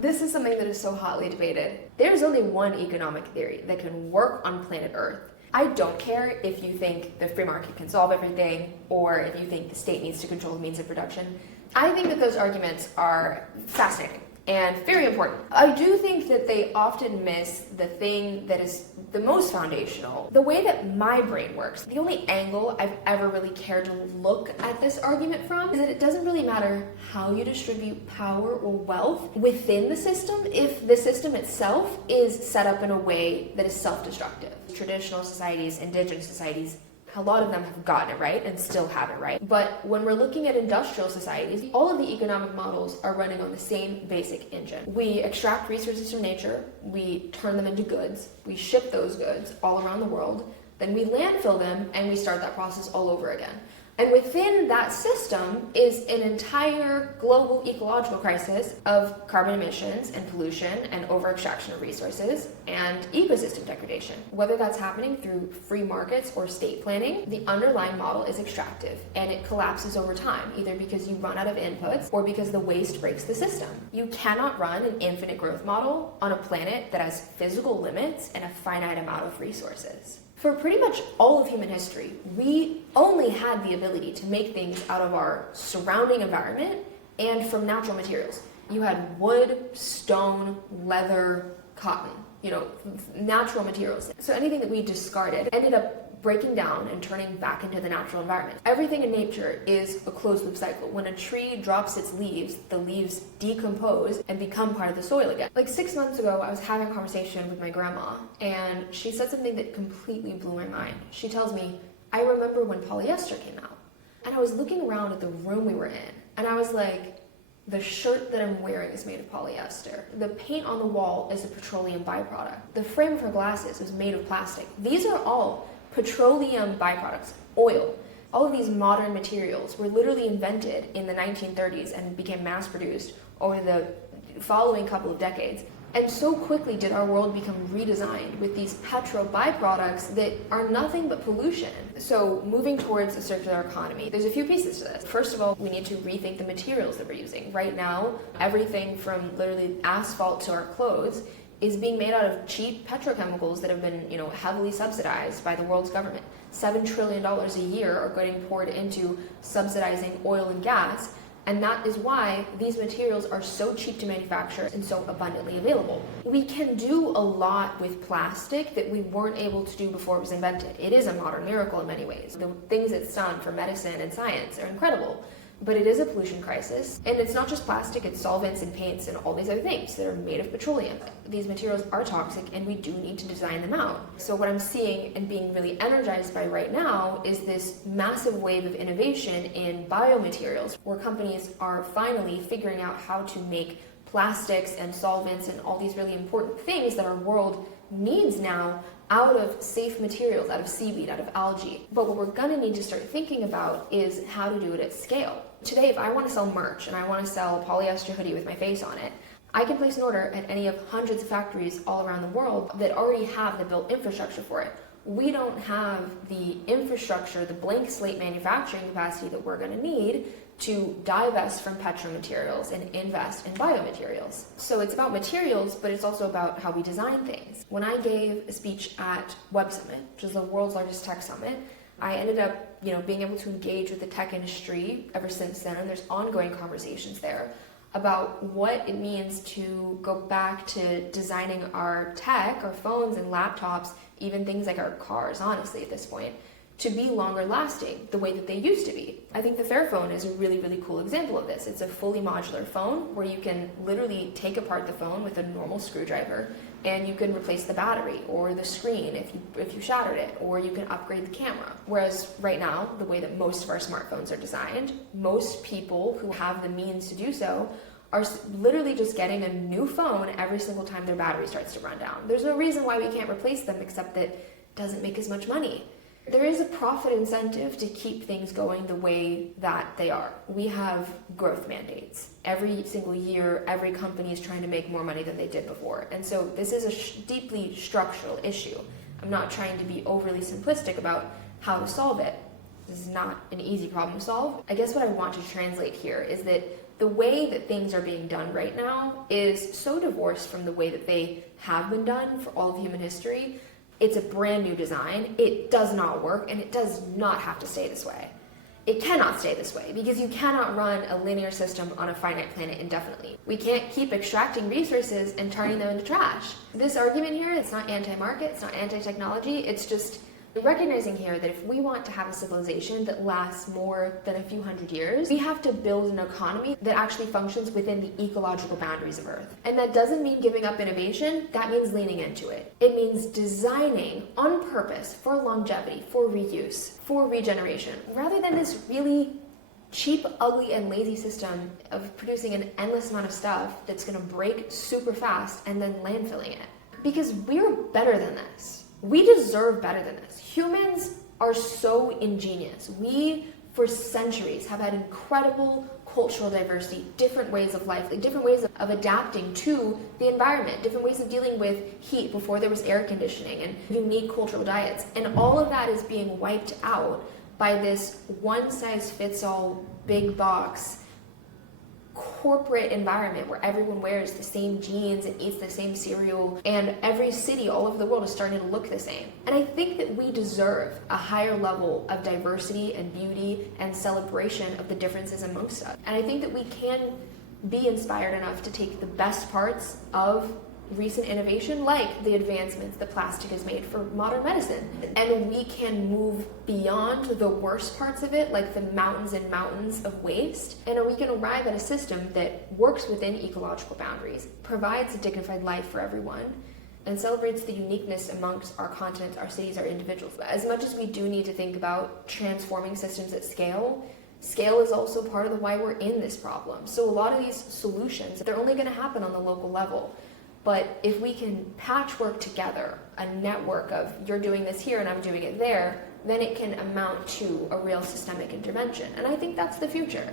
This is something that is so hotly debated. There's only one economic theory that can work on planet Earth. I don't care if you think the free market can solve everything or if you think the state needs to control the means of production. I think that those arguments are fascinating and very important. I do think that they often miss the thing that is the most foundational. The way that my brain works, the only angle I've ever really cared to look at this argument from is that it doesn't really matter how you distribute power or wealth within the system if the system itself is set up in a way that is self-destructive. Traditional societies, indigenous societies, a lot of them have gotten it right and still have it right. But when we're looking at industrial societies, all of the economic models are running on the same basic engine. We extract resources from nature, we turn them into goods, we ship those goods all around the world, then we landfill them and we start that process all over again. And within that system is an entire global ecological crisis of carbon emissions and pollution and over-extraction of resources and ecosystem degradation. Whether that's happening through free markets or state planning, the underlying model is extractive and it collapses over time, either because you run out of inputs or because the waste breaks the system. You cannot run an infinite growth model on a planet that has physical limits and a finite amount of resources. For pretty much all of human history, we only had the ability to make things out of our surrounding environment and from natural materials. You had wood, stone, leather, cotton, natural materials. So anything that we discarded ended up breaking down and turning back into the natural environment. Everything in nature is a closed loop cycle. When a tree drops its leaves, the leaves decompose and become part of the soil again. Like 6 months ago, I was having a conversation with my grandma, and she said something that completely blew my mind. She tells me, I remember when polyester came out. And I was looking around at the room we were in, and I was like, the shirt that I'm wearing is made of polyester. The paint on the wall is a petroleum byproduct. The frame of her glasses was made of plastic. These are all petroleum byproducts, oil. All of these modern materials were literally invented in the 1930s and became mass-produced over the following couple of decades. And so quickly did our world become redesigned with these petro byproducts that are nothing but pollution. So moving towards a circular economy, there's a few pieces to this. First of all, we need to rethink the materials that we're using. Right now, everything from literally asphalt to our clothes is being made out of cheap petrochemicals that have been, heavily subsidized by the world's government. $7 trillion a year are getting poured into subsidizing oil and gas, and that is why these materials are so cheap to manufacture and so abundantly available. We can do a lot with plastic that we weren't able to do before it was invented. It is a modern miracle in many ways. The things it's done for medicine and science are incredible. But it is a pollution crisis, and it's not just plastic, it's solvents and paints and all these other things that are made of petroleum. These materials are toxic and we do need to design them out. So what I'm seeing and being really energized by right now is this massive wave of innovation in biomaterials, where companies are finally figuring out how to make plastics and solvents and all these really important things that our world needs now out of safe materials, out of seaweed, out of algae. But what we're gonna need to start thinking about is how to do it at scale. Today, if I want to sell merch and I want to sell a polyester hoodie with my face on it, I can place an order at any of hundreds of factories all around the world that already have the built infrastructure for it. We don't have the infrastructure, the blank slate manufacturing capacity that we're going to need to divest from petromaterials and invest in biomaterials. So it's about materials, but it's also about how we design things. When I gave a speech at Web Summit, which is the world's largest tech summit, I ended up, being able to engage with the tech industry ever since then, and there's ongoing conversations there about what it means to go back to designing our tech, our phones and laptops, even things like our cars, honestly, at this point, to be longer lasting the way that they used to be. I think the Fairphone is a really, really cool example of this. It's a fully modular phone where you can literally take apart the phone with a normal screwdriver and you can replace the battery or the screen if you shattered it, or you can upgrade the camera. Whereas right now, the way that most of our smartphones are designed, most people who have the means to do so are literally just getting a new phone every single time their battery starts to run down. There's no reason why we can't replace them except that it doesn't make as much money. There is a profit incentive to keep things going the way that they are. We have growth mandates. Every single year, every company is trying to make more money than they did before. And so this is a deeply structural issue. I'm not trying to be overly simplistic about how to solve it. This is not an easy problem to solve. I guess what I want to translate here is that The way that things are being done right now is so divorced from the way that they have been done for all of human history. It's a brand new design. It does not work, and it does not have to stay this way. It cannot stay this way because you cannot run a linear system on a finite planet indefinitely. We can't keep extracting resources and turning them into trash. This argument here, it's not anti-market, it's not anti-technology, it's just recognizing here that if we want to have a civilization that lasts more than a few hundred years, we have to build an economy that actually functions within the ecological boundaries of Earth. And that doesn't mean giving up innovation, that means leaning into it. It means designing on purpose for longevity, for reuse, for regeneration, rather than this really cheap, ugly, and lazy system of producing an endless amount of stuff that's gonna break super fast and then landfilling it. Because we're better than this. We deserve better than this. Humans are so ingenious. We, for centuries, have had incredible cultural diversity, different ways of life, like different ways of adapting to the environment, different ways of dealing with heat before there was air conditioning, and unique cultural diets. And all of that is being wiped out by this one-size-fits-all big box corporate environment where everyone wears the same jeans and eats the same cereal, and every city all over the world is starting to look the same. And I think that we deserve a higher level of diversity and beauty and celebration of the differences amongst us. And I think that we can be inspired enough to take the best parts of recent innovation, like the advancements that plastic has made for modern medicine, and we can move beyond the worst parts of it, like the mountains and mountains of waste, and we can arrive at a system that works within ecological boundaries, provides a dignified life for everyone, and celebrates the uniqueness amongst our continents, our cities, our individuals. As much as we do need to think about transforming systems at scale, scale is also part of the why we're in this problem. So a lot of these solutions, they're only going to happen on the local level. But if we can patchwork together a network of you're doing this here and I'm doing it there, then it can amount to a real systemic intervention. And I think that's the future.